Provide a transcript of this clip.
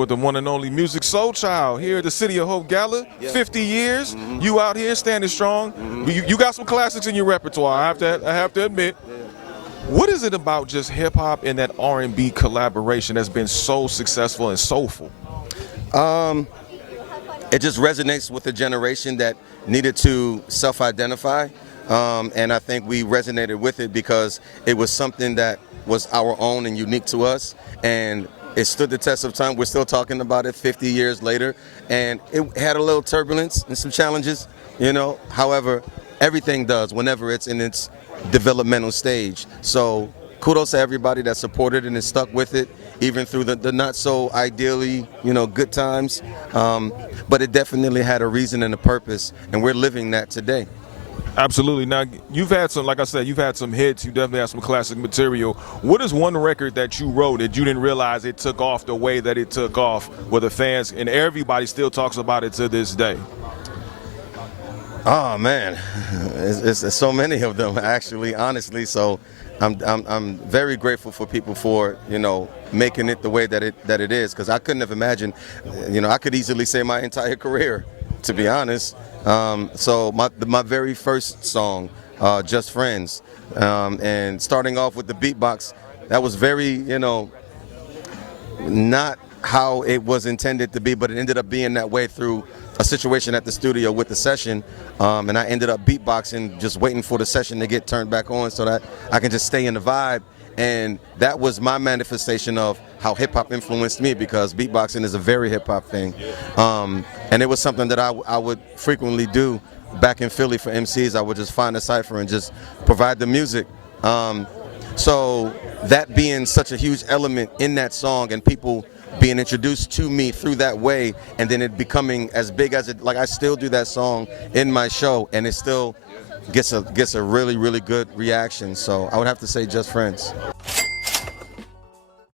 With the one and only Musiq Soulchild here at the City of Hope Gala. Yeah. 50 years, you out here standing strong. You got some classics in your repertoire, I have to admit. Yeah. What is it about just hip hop and that R&B collaboration that's been so successful and soulful? It just resonates with a generation that needed to self-identify, and I think we resonated with it because it was something that was our own and unique to us, and it stood the test of time. We're still talking about it 50 years later, and it had a little turbulence and some challenges, you know. However, everything does whenever it's in its developmental stage. So kudos to everybody that supported and is stuck with it, even through the not so ideally, you know, good times. But it definitely had a reason and a purpose, and we're living that today. Absolutely. Now, you've had some, like I said, you've had some hits, you definitely have some classic material. What is one record that you wrote that you didn't realize it took off the way that it took off, where the fans and everybody still talks about it to this day? Oh man, it's so many of them actually, honestly. So I'm very grateful for people for, you know, making it the way that it is, because I couldn't have imagined, you know, I could easily say my entire career, to be honest. So my very first song, Just Friends, and starting off with the beatbox, that was very, you know, not how it was intended to be, but it ended up being that way through a situation at the studio with the session, and I ended up beatboxing, just waiting for the session to get turned back on so that I can just stay in the vibe. And that was my manifestation of how hip-hop influenced me, because beatboxing is a very hip-hop thing. And it was something that I would frequently do back in Philly for MCs. I would just find a cipher and just provide the music. So that being such a huge element in that song, and people being introduced to me through that way, and then it becoming as big as it, like I still do that song in my show, and it still gets a really, really good reaction. So I would have to say Just Friends.